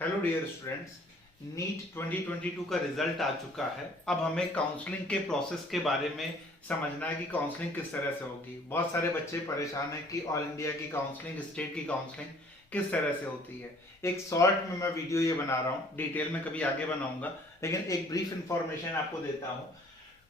Hello dear students, NEET 2022 का result आ चुका है। अब हमें काउंसलिंग के प्रोसेस के बारे में समझना है कि काउंसलिंग किस तरह से होगी। बहुत सारे बच्चे परेशान हैं कि ऑल इंडिया की काउंसलिंग, स्टेट की काउंसलिंग किस तरह से होती है। एक शॉर्ट में मैं वीडियो ये बना रहा हूँ, डिटेल में कभी आगे बनाऊंगा, लेकिन एक ब्रीफ इंफॉर्मेशन आपको देता हूँ।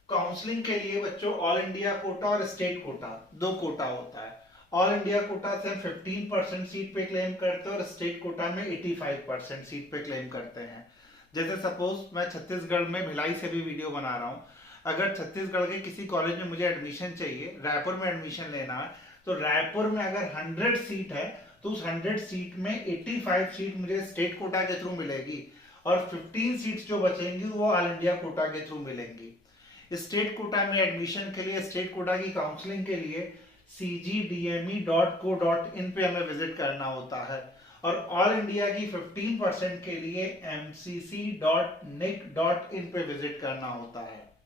काउंसलिंग के लिए बच्चों ऑल इंडिया कोटा और स्टेट कोटा, दो कोटा होता है। ऑल इंडिया कोटा से हम 15% सीट पे क्लेम करते हैं और स्टेट कोटा में 85% सीट पे क्लेम करते हैं। जैसे सपोज मैं छत्तीसगढ़ में भिलाई से भी वीडियो बना रहा हूँ। अगर छत्तीसगढ़ के किसी कॉलेज में मुझे एडमिशन चाहिए, रायपुर में एडमिशन लेना है, तो रायपुर में अगर 100 सीट है तो उस 100 सीट में 85 सीट मुझे स्टेट कोटा के थ्रू मिलेगी और 15 सीट्स जो बचेंगी वो ऑल इंडिया कोटा के थ्रू मिलेंगी। स्टेट कोटा में एडमिशन के लिए, स्टेट कोटा की काउंसलिंग के लिए cgdme.co.in पे हमें विजिट करना होता है और ऑल इंडिया की 15% के लिए mcc.nic.in पे विजिट करना होता है।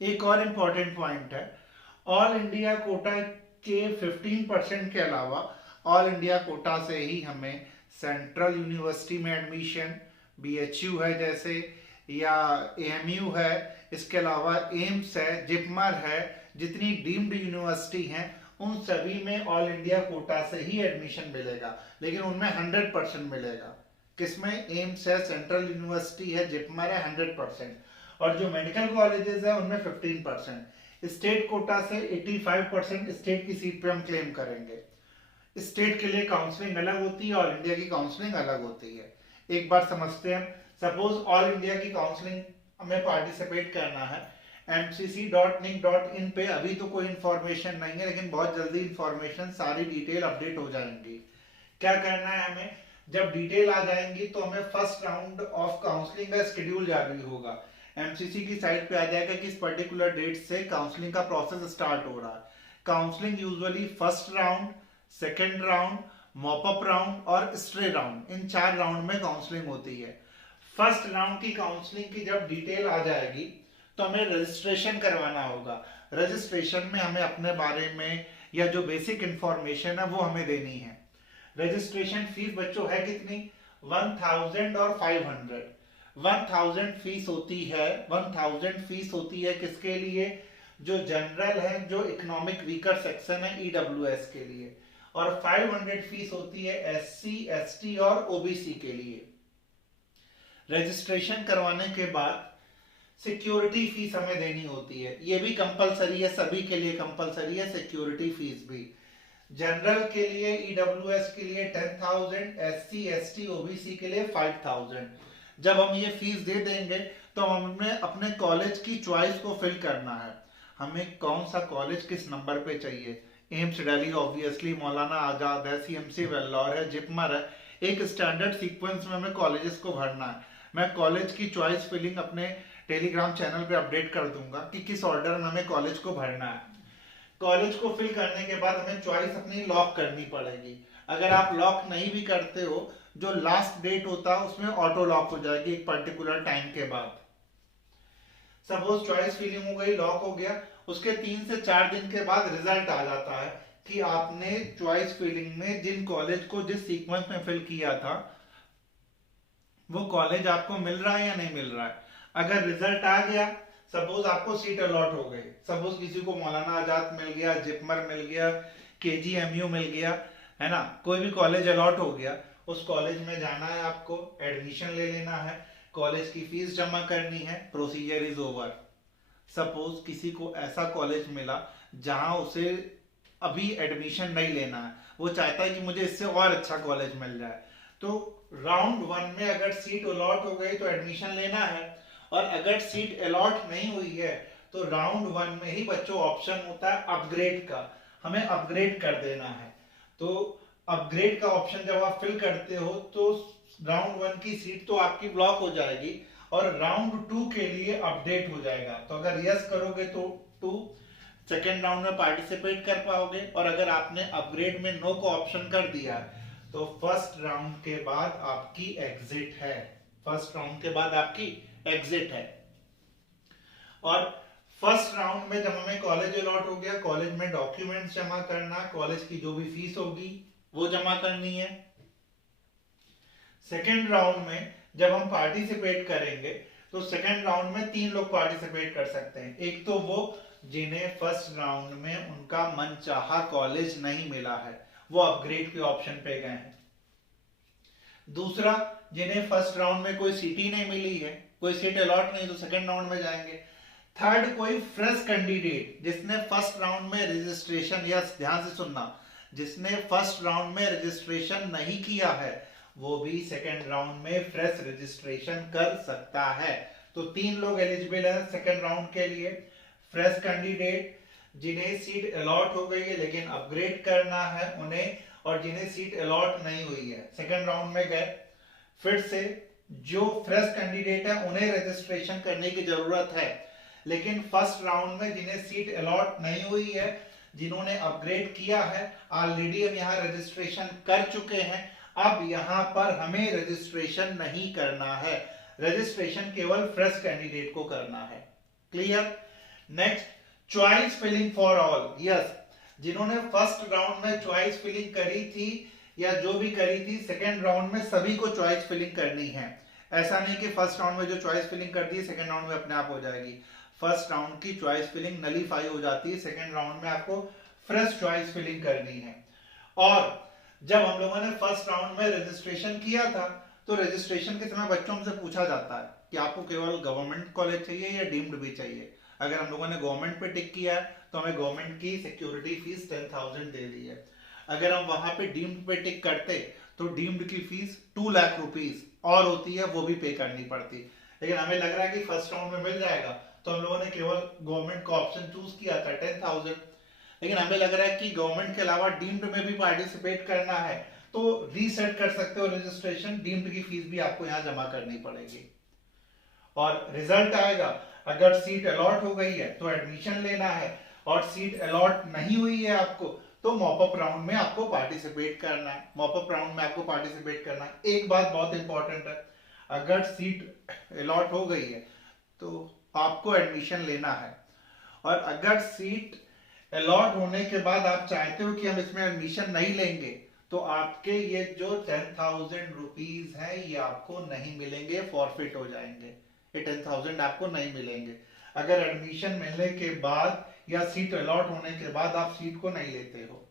एक और इंपॉर्टेंट पॉइंट है, ऑल इंडिया कोटा के 15% के अलावा ऑल इंडिया कोटा से ही हमें सेंट्रल यूनिवर्सिटी में एडमिशन, बीएचयू है जैसे, या एएमयू है, इसके अलावा एम्स है, जिपमर है, जितनी डीम्ड यूनिवर्सिटी हैं उन सभी में ऑल इंडिया कोटा से ही एडमिशन मिलेगा, लेकिन उनमें 100% मिलेगा। किसमें? एम्स है, सेंट्रल यूनिवर्सिटी है, जिपमर है, 100%। और जो मेडिकल कॉलेजेस है उनमें 15%। स्टेट कोटा से 85% स्टेट की सीट पे हम क्लेम करेंगे। स्टेट के लिए काउंसलिंग अलग होती है, ऑल इंडिया की काउंसलिंग अलग होती है। एक बार समझते हैं। सपोज ऑल इंडिया की काउंसलिंग हमें पार्टिसिपेट करना है, mcc.nic.in पे अभी तो कोई इंफॉर्मेशन नहीं है, लेकिन बहुत जल्दी इंफॉर्मेशन, सारी डिटेल अपडेट हो जाएंगी। क्या करना है हमें? जब डिटेल आ जाएंगी तो हमें फर्स्ट राउंड ऑफ काउंसलिंग का शेड्यूल जारी होगा। एमसीसी की साइट पे आ जाएगा कि इस पर्टिकुलर डेट से काउंसलिंग का प्रोसेस स्टार्ट हो रहा है। Counselling usually first round, second round, mop up round और स्ट्रे राउंड, इन 4 राउंड में काउंसलिंग होती है। फर्स्ट राउंड की काउंसलिंग की जब डिटेल आ जाएगी तो हमें रजिस्ट्रेशन करवाना होगा। रजिस्ट्रेशन में हमें अपने बारे में या जो बेसिक इंफॉर्मेशन है वो हमें देनी है। रजिस्ट्रेशन फीस बच्चों है कितनी? 1000 और 500। 1000 फीस होती है। 1000 फीस होती है किसके लिए? जो जनरल है, जो इकोनॉमिक वीकर सेक्शन है, ईडब्ल्यूएस के लिए। और 500 फीस होती है एससी, एसटी और ओबीसी के लिए। रजिस्ट्रेशन करवाने के बाद सिक्योरिटी फीस हमें देनी होती है। ये भी कंपलसरी है, सभी के लिए कंपलसरी है सिक्योरिटी फीस भी। जनरल के लिए, ईडब्ल्यूएस के लिए 10,000, एससी, एसटी, ओबीसी के लिए 5,000। जब हम ये फीस दे देंगे तो हमें अपने कॉलेज की चॉइस को फिल करना है। हमें कौन सा कॉलेज किस नंबर पे चाहिए। एम्स दिल्ली ऑब्वियसली, मौलाना आजाद है, सीएमसी वेल्लोर है, जिपमर है। एक स्टैंडर्ड सीक्वेंस में हमें कॉलेजेस को भरना है। मैं कॉलेज की चॉइस फिलिंग अपने टेलीग्राम चैनल पे अपडेट कर दूंगा कि किस ऑर्डर में हमें कॉलेज को भरना है। कॉलेज को फिल करने के बाद हमें चॉइस अपनी लॉक करनी पड़ेगी। अगर आप लॉक नहीं भी करते हो, जो लास्ट डेट होता है उसमें ऑटो लॉक हो जाएगी एक पर्टिकुलर टाइम के बाद। सपोज चॉइस फिलिंग हो गई, लॉक हो गया, उसके 3 से 4 दिन के बाद रिजल्ट आ जाता है कि आपने चॉइस फिलिंग में जिन कॉलेज को जिस सीक्वेंस में फिल किया था वो कॉलेज आपको मिल रहा है या नहीं मिल रहा है। अगर रिजल्ट आ गया, सपोज आपको सीट अलॉट हो गई, सपोज किसी को मौलाना आजाद मिल गया, जिपमर मिल गया, केजीएमयू मिल गया, है ना, कोई भी कॉलेज अलॉट हो गया, उस कॉलेज में जाना है आपको, एडमिशन ले लेना है, कॉलेज की फीस जमा करनी है, प्रोसीजर इज ओवर। सपोज किसी को ऐसा कॉलेज मिला जहां उसे अभी एडमिशन नहीं लेना है, वो चाहता है कि मुझे इससे और अच्छा कॉलेज मिल जाए, तो राउंड 1 में अगर सीट अलॉट हो गई तो एडमिशन लेना है, और अगर सीट अलॉट नहीं हुई है तो राउंड 1 में ही बच्चों ऑप्शन होता है अपग्रेड का, हमें अपग्रेड कर देना है। तो अपग्रेड का ऑप्शन जब आप फिल करते हो तो राउंड 1 की सीट तो आपकी ब्लॉक हो जाएगी और राउंड 2 के लिए अपडेट हो जाएगा। तो अगर यस करोगे तो 2 सेकेंड राउंड में पार्टिसिपेट कर पाओगे, और अगर आपने अपग्रेड में नो को ऑप्शन कर दिया तो फर्स्ट राउंड के बाद आपकी एग्जिट है। फर्स्ट राउंड के बाद आपकी एग्जिट है। और फर्स्ट राउंड में जब हमें कॉलेज अलॉट हो गया, कॉलेज में डॉक्यूमेंट्स जमा करना, कॉलेज की जो भी फीस होगी वो जमा करनी है। सेकेंड राउंड में जब हम पार्टिसिपेट करेंगे तो सेकेंड राउंड में 3 लोग पार्टिसिपेट कर सकते हैं। एक तो वो जिन्हें फर्स्ट राउंड में उनका मनचाहा कॉलेज नहीं मिला है, वो अपग्रेड के ऑप्शन पे गए हैं। दूसरा, जिन्हें फर्स्ट राउंड में कोई सीट ही नहीं मिली है, कोई सीट अलॉट नहीं, तो सेकेंड राउंड में जाएंगे। थर्ड, कोई फ्रेश कैंडिडेट जिसने फर्स्ट राउंड में रजिस्ट्रेशन, या ध्यान से सुनना, जिसने फर्स्ट राउंड में रजिस्ट्रेशन नहीं किया है वो भी सेकेंड राउंड में फ्रेश रजिस्ट्रेशन कर सकता है। तो 3 लोग एलिजिबल हैं सेकेंड राउंड के लिए। फ्रेश कैंडिडेट, जिन्हें सीट अलॉट हो गई है लेकिन अपग्रेड करना है उन्हें, और जिन्हें सीट अलॉट नहीं हुई है, सेकेंड राउंड में गए। फिर से जो फ्रेश कैंडिडेट है उन्हें रजिस्ट्रेशन करने की जरूरत है, लेकिन फर्स्ट राउंड में जिन्हें सीट अलॉट नहीं हुई है, जिन्होंने अपग्रेड किया है, ऑलरेडी हम यहाँ रजिस्ट्रेशन कर चुके हैं, अब यहाँ पर हमें रजिस्ट्रेशन नहीं करना है, रजिस्ट्रेशन केवल फ्रेश कैंडिडेट को करना है। Clear? Next, choice filling for all. Yes, जिन्होंने फर्स्ट राउंड में चॉइस फिलिंग करी थी या जो भी करी थी, सेकेंड राउंड में सभी को चॉइस फिलिंग करनी है। ऐसा नहीं कि फर्स्ट राउंड में जो चॉइस फिलिंग कर दी सेकेंड राउंड में अपने आप हो जाएगी। फर्स्ट राउंड की चॉइस फिलिंग नलीफाई हो जाती है, सेकेंड राउंड में आपको फ्रेश चॉइस फिलिंग करनी है। और जब हम लोगों ने फर्स्ट राउंड में रजिस्ट्रेशन किया था तो रजिस्ट्रेशन के समय बच्चों से पूछा जाता है कि आपको केवल गवर्नमेंट कॉलेज चाहिए या डीम्ड भी चाहिए। अगर हम लोगों ने गवर्नमेंट पे टिक किया है तो हमें गवर्नमेंट की सिक्योरिटी फीस 10,000 दे दी है। अगर हम वहां पे डीम्ड पे टिक करते तो डीम्ड की फीस 2 लाख रुपीस और होती है, वो भी पे करनी पड़ती। लेकिन हमें लग रहा है कि फर्स्ट राउंड में मिल जाएगा तो हम लोगों ने केवल गवर्नमेंट का ऑप्शन चूज किया था 10,000। लेकिन हमें लग रहा है कि गवर्नमेंट के अलावा डीम्ड में भी पार्टिसिपेट करना है तो रीसेट कर सकते हो रजिस्ट्रेशन, डीम्ड की फीस भी आपको यहाँ जमा करनी पड़ेगी। और रिजल्ट आएगा, अगर सीट अलॉट हो गई है तो एडमिशन लेना है, और सीट अलॉट नहीं हुई है आपको तो मॉपअप राउंड में आपको पार्टिसिपेट करना है। मॉपअप राउंड में आपको पार्टिसिपेट करना है। एक बात बहुत इंपॉर्टेंट है, अगर सीट अलॉट हो गई है तो आपको एडमिशन लेना है, और अगर सीट अलॉट होने के बाद आप चाहते हो कि हम इसमें एडमिशन नहीं लेंगे तो आपके ये जो 10,000 रुपीज है ये आपको नहीं मिलेंगे, फॉरफिट हो जाएंगे। ये 10,000 आपको नहीं मिलेंगे अगर एडमिशन मिलने के बाद या सीट अलॉट होने के बाद आप सीट को नहीं लेते हो,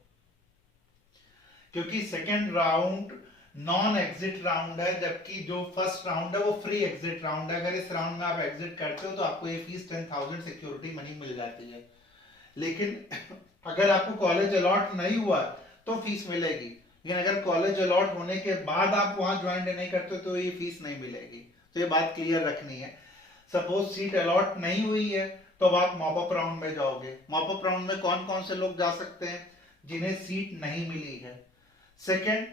क्योंकि second round non exit round है, जबकि जो फर्स्ट राउंड है वो फ्री एग्जिट राउंड है। अगर इस राउंड में आप एग्जिट करते हो तो आपको ये फीस 10,000 सिक्योरिटी मनी मिल जाती है। लेकिन अगर आपको कॉलेज अलॉट नहीं हुआ तो फीस मिलेगी, लेकिन अगर कॉलेज अलॉट होने के बाद आप वहां ज्वाइन नहीं करते तो ये फीस नहीं मिलेगी। तो ये बात क्लियर रखनी है। सपोज सीट अलॉट नहीं हुई है तो अब आप मॉपअप राउंड में जाओगे। मॉपअप राउंड में कौन कौन से लोग जा सकते हैं? जिन्हें सीट नहीं मिली है। सेकेंड,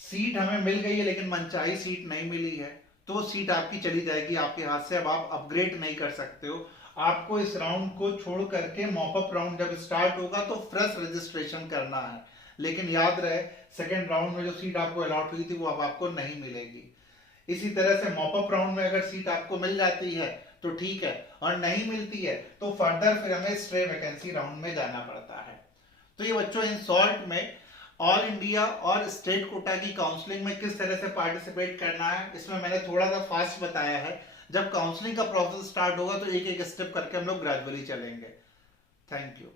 सीट हमें मिल गई है लेकिन मनचाही सीट नहीं मिली है तो सीट आपकी चली जाएगी आपके हाथ से, अब आप अपग्रेड नहीं कर सकते हो। आपको इस राउंड को छोड़ करके मॉपअप राउंड जब स्टार्ट होगा तो फ्रेश रजिस्ट्रेशन करना है। लेकिन याद रहे, सेकेंड राउंड में जो सीट आपको अलॉट हुई थी वो अब आपको नहीं मिलेगी। इसी तरह से मॉपअप राउंड में अगर सीट आपको मिल जाती है तो ठीक है, और नहीं मिलती है तो फर्दर फिर हमें स्ट्रे वैकेंसी राउंड में जाना पड़ता है। तो ये बच्चों इन शॉर्ट में ऑल इंडिया और स्टेट कोटा की काउंसलिंग में किस तरह से पार्टिसिपेट करना है, इसमें मैंने थोड़ा सा फास्ट बताया है। जब काउंसलिंग का प्रोसेस स्टार्ट होगा तो एक एक स्टेप करके हम लोग ग्रेजुअली चलेंगे। Thank you.